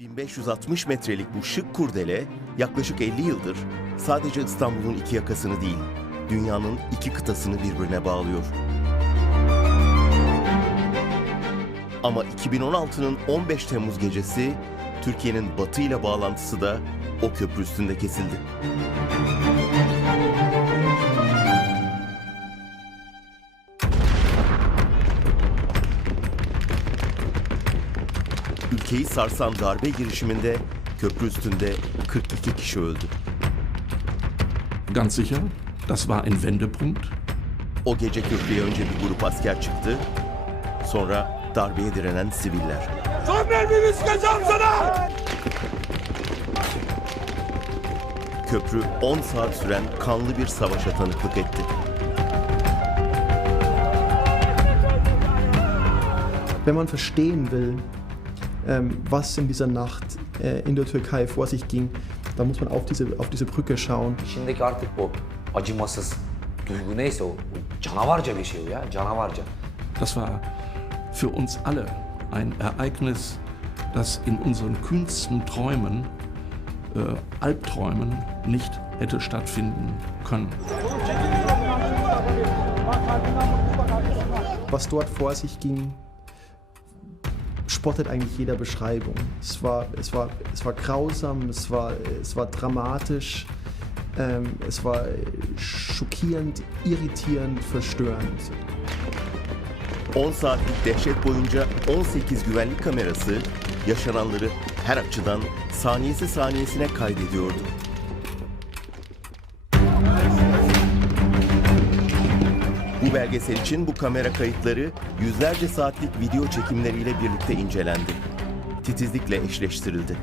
1560 metrelik bu şık kurdele yaklaşık 50 yıldır sadece İstanbul'un iki yakasını değil, dünyanın iki kıtasını birbirine bağlıyor. Ama 2016'nın 15 Temmuz gecesi Türkiye'nin batı ile bağlantısı da o köprü üstünde kesildi. Ülkeyi sarsan darbe girişiminde köprü üstünde 42 kişi öldü. Ganz sicher, das war ein Wendepunkt. O gece köprüye önce bir grup asker çıktı. Sonra darbeye direnen siviller. Son mermimi sıkacağım sana! Köprü 10 saat süren kanlı bir savaşa tanıklık etti. Wenn man verstehen will, was in dieser Nacht äh, in der Türkei vor sich ging, dann muss man auf diese, auf diese Brücke schauen. İçindeki artık o acımasız duygu neyse o, o canavarca bir şey o ya canavarca. Das war für uns alle ein Ereignis, das in unseren kühnsten Träumen, äh, Albträumen nicht hätte stattfinden können. Was dort vor sich ging, spottet eigentlich jeder Beschreibung. Es war, es war, es war grausam, es war, es war dramatisch, ähm, es war schockierend, irritierend, verstörend. 10 saatlik dehşet boyunca 18 güvenlik kamerası yaşananları her açıdan saniyesi saniyesine kaydediyordu. Bu belgesel için bu kamera kayıtları yüzlerce saatlik video çekimleriyle birlikte incelendi. Titizlikle eşleştirildi.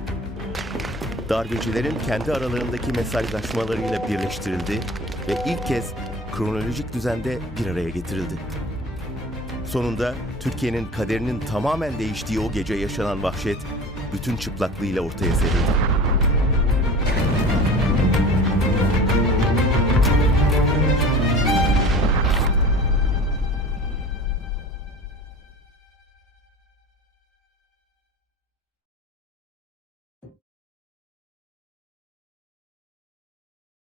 Darbecilerin kendi aralarındaki mesajlaşmalarıyla birleştirildi ve ilk kez kronolojik düzende bir araya getirildi. Sonunda Türkiye'nin kaderinin tamamen değiştiği o gece yaşanan vahşet bütün çıplaklığıyla ortaya serildi.